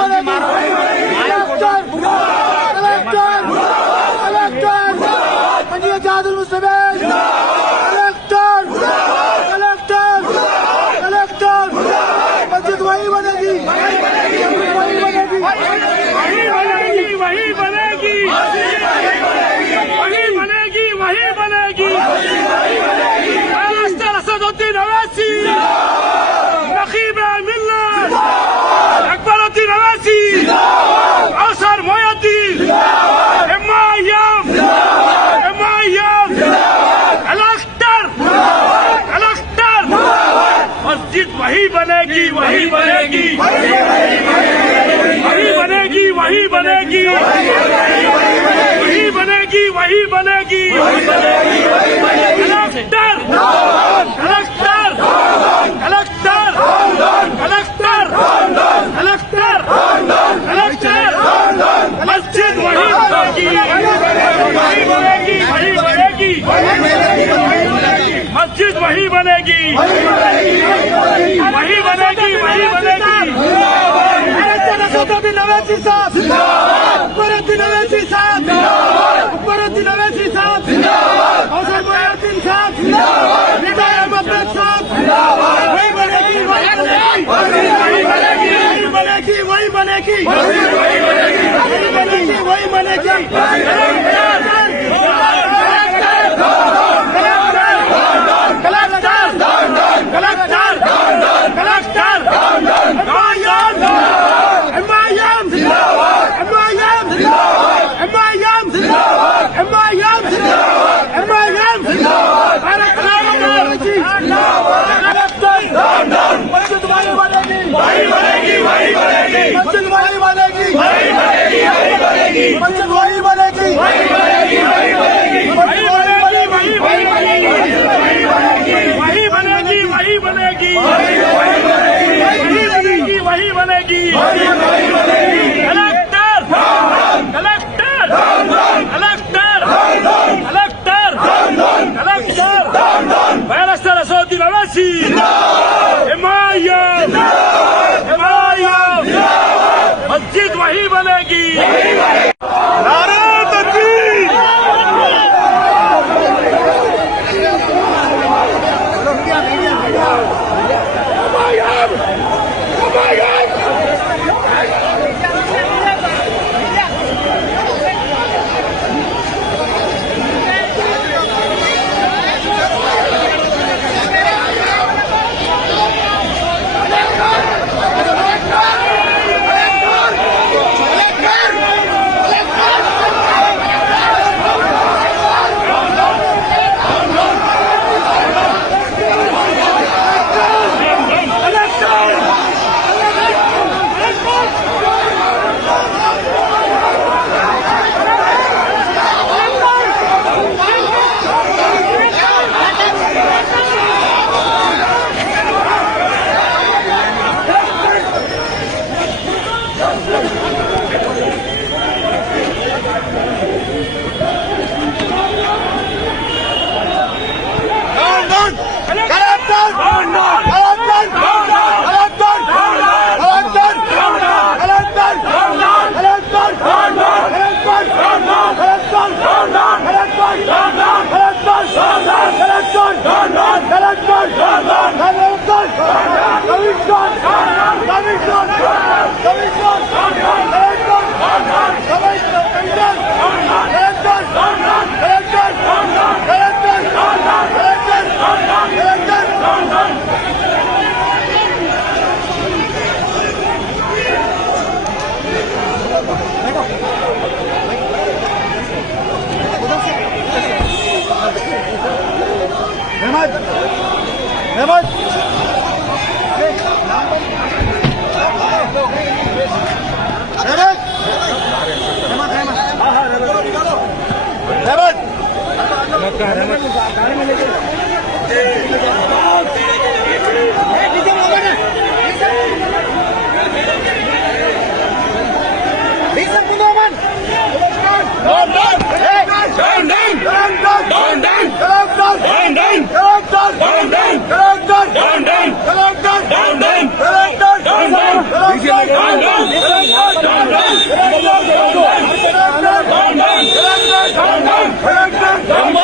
बनेगी। Collector collector collector पंजीयत जादुल मुस्तफीज। कलेक्टर कलेक्टर कलेक्टर मस्जिद वही बनेगी, वही बनेगी, वही बनेगी, वही बनेगी, वही बनेगी, वही बनेगी। असदुद्दीन अवैसी, नकीब मिल्लत, Akbaruddin Owaisi, Ausar Mohiuddin, MIM, collector collector मस्जिद वही बनेगी, वही बनेगी, वही बनेगी, वही बनेगी, वही बनेगी, वही बनेगी। Collector collector collector collector collector collector मस्जिद वही बनेगी, वही बनेगी, वही बनेगी, मस्जिद वही बनेगी, वही बनेगी, वही बनेगी। असदुद्दीन अवैसी साहब, अकबरुद्दीन अवैसी साहब, अकबरुद्दीन अवैसी साहब, औसर मोहिउद्दीन साहब, निदा अहमद साहब, वही बनेगी, वही बनेगी, वही बनेगी, वही बनेगी, वही बनेगी, वही बनेगी। वही बनेगी, वही बनेगी, मस्जिद वही बनेगी, वही बनेगी, वही बनेगी, मस्जिद वही बनेगी, वही बनेगी, वही बनेगी, वही बनेगी, वही बनेगी, वही बनेगी, वही बनेगी, वही बनेगी, वही बनेगी। Collector collector collector collector collector barrister Asaduddin Owaisi, MIM, मस्जिद वही बनेगी। नारे तकबीर। Down. कलेक्टर